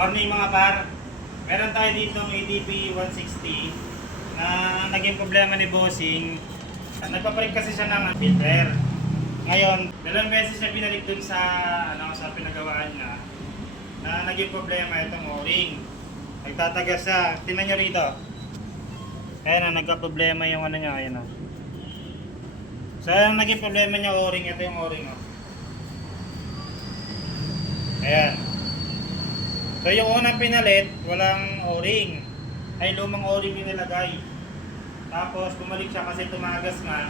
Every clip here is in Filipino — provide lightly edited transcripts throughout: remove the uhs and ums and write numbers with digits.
Morning mga par, meron tayo dito ng ADP 160 na naging problema ni Bossing. Nagpapalit kasi siya ng filter. Ngayon, dalawang beses siya binalik dun sa pinagawaan niya na naging problema itong o-ring. Nagtatagas siya. Tingnan nyo rito. Ayan na, nagka-problema yung ano niya. Ayan na. So, yung naging problema niya o-ring, ito yung o-ring. Ayan. So yung unang pinalit, walang o-ring. Ay lumang o-ring yung nilagay. Tapos bumalik siya kasi tumagas nga.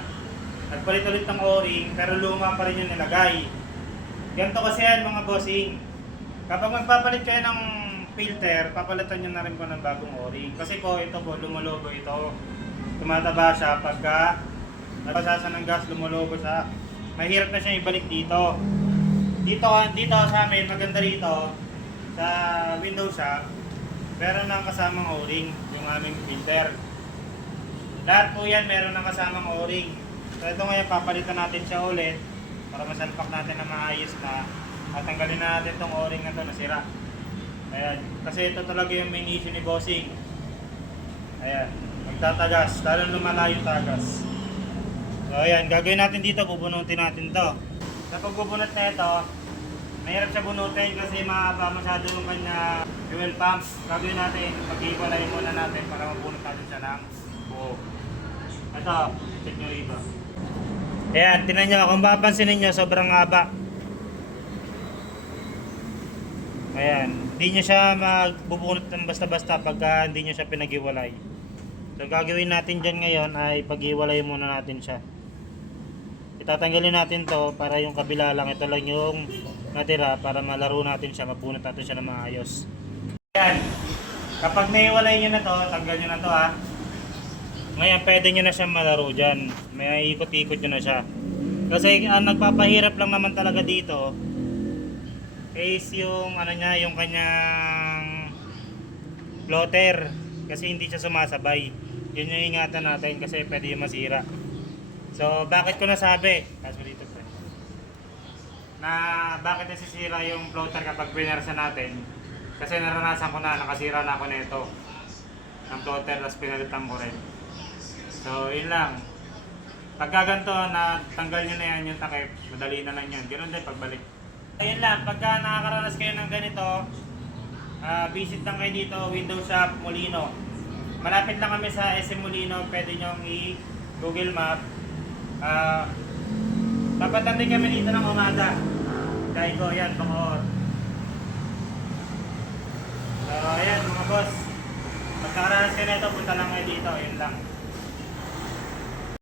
Nagpalit ulit ng o-ring pero luma pa rin yung nilagay. Ganito kasi yan mga bossing. Kapag magpapalit kayo ng filter, papalitan nyo na rin po ng bagong o-ring. Kasi po ito po, lumulobo ito. Tumataba siya pagka nabasasa ng gas, lumulobo siya. Mahirap na siya ibalik dito. Dito sa amin, maganda rito. Sa window shop, meron ng kasamang o-ring yung aming filter. Lahat po yan meron ng kasamang o-ring. So ito ngayon papalitan natin siya ulit para masalpak natin na maayos na at tanggalin na natin itong o-ring na ito na sira. Ayan, kasi ito talaga yung main issue ni Bossing. Ayan, magtatagas, lalo lumala yung tagas. So ayan, gagawin natin dito, bubunutin natin to. Sa pagbubunot na ito, mahirap siya bunutin kasi mahaba masyado yung kanya fuel pump. Gagawin natin, pag-iwalay muna natin para mabunot natin siya ng buo. Ito, check nyo rito. Ayan, tinan nyo, kung papansinin nyo, sobrang haba. Ayan, hindi nyo siya magbubunot ng basta-basta pagka hindi nyo siya pinag-iwalay. So gagawin natin dyan ngayon ay pag-iwalay muna natin siya. Itatanggalin natin to para yung kabila lang, ito lang yung natira para malaro natin siya, mabunot natin siya na maayos. Ayan, kapag naiwalay nyo na to, tanggal nyo na to ha. Ngayon pwede nyo na siya malaro dyan, may ikot-ikot nyo na siya. Kasi ang nagpapahirap lang naman talaga dito is yung ano niya, yung kanyang floater. Kasi hindi siya sumasabay. Yun yung ingatan natin kasi pwede yung masira. So bakit ko nasabi? Kaso dito na bakit nasisira yung floater kapag pinersa natin? Kasi naranasan ko na, nakasira na ako nito ng floater, tapos pinalitan ko rin. So yun lang. Pagka ganito, natanggal nyo na yan yung takip, madali na lang yan. Ganoon din pagbalik. Ayun lang, pagka nakakaranas kayo ng ganito, visit lang kayo dito, Window Shop, Molino. Malapit lang kami sa SM Molino, pwede nyo i-Google Map. Papatan din kami dito ng umaga. Dahil ko, yan, Bacoor. So, ayan mga boss. Pagkakaranas kayo nito, punta lang kayo dito, yun lang.